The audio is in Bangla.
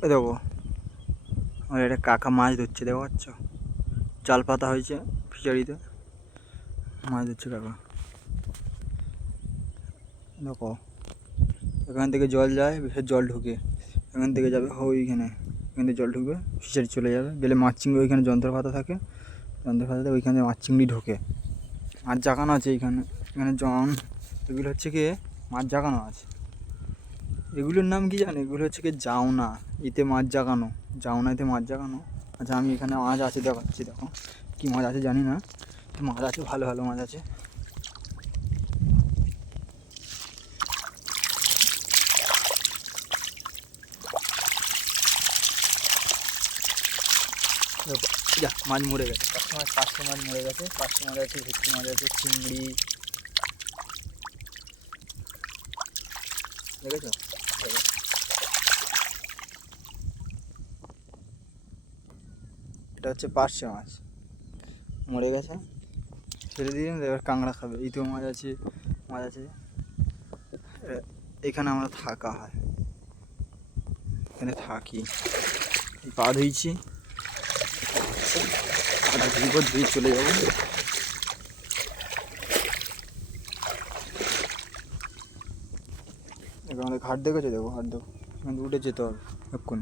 দেখো আর এটা কাকা মাছ ধরছে, দেখো পাচ্ছ, জাল পাতা হয়েছে ফিশারিতে, মাছ ধরছে কাকা। দেখো এখান থেকে জল যায়, ফের জল ঢুকে এখান থেকে যাবে ওইখানে, এখান থেকে জল ঢুকবে ফিশারি চলে যাবে, গেলে মাছ চিংড়ি ওইখানে যন্ত্রপাতা থাকে, যন্ত্রপাতাতে ওইখানে মাছ চিংড়ি ঢোকে। মাছ জাগানো আছে এইখানে, এখানে জন, এগুলো হচ্ছে কি মাছ জাগানো আছে। এগুলোর নাম কি জানো? এগুলো হচ্ছে কি জাউনা, এতে মাছ জাগানো, জাউনা এতে মাছ জাগানো। আচ্ছা আমি এখানে মাছ আছে দেখাচ্ছি, দেখো কী মাছ আছে জানি না, মাছ আছে, ভালো ভালো মাছ আছে। যা মাছ মরে গেছে, পাঁচশো মাছ মরে গেছে, পাঁচশো মাছ আছে, ভেটকি মাছ আছে, চিংড়ি, দেখেছো? এটা হচ্ছে পার্শে মাছ মরে গেছে, ছেড়ে দিয়ে এবার কাঁকড়া খাবে। এই তো মাছ আছে, মাছ আছে। এখানে আমরা থাকা হয়, এখানে থাকি, পা ধুইছি, ধুয়ে চলে যাবো। দেখো আমাদের ঘাট দেখেছো, দেখো ঘাট দেখো, উঠে যেতে হবে এক্ষুনি।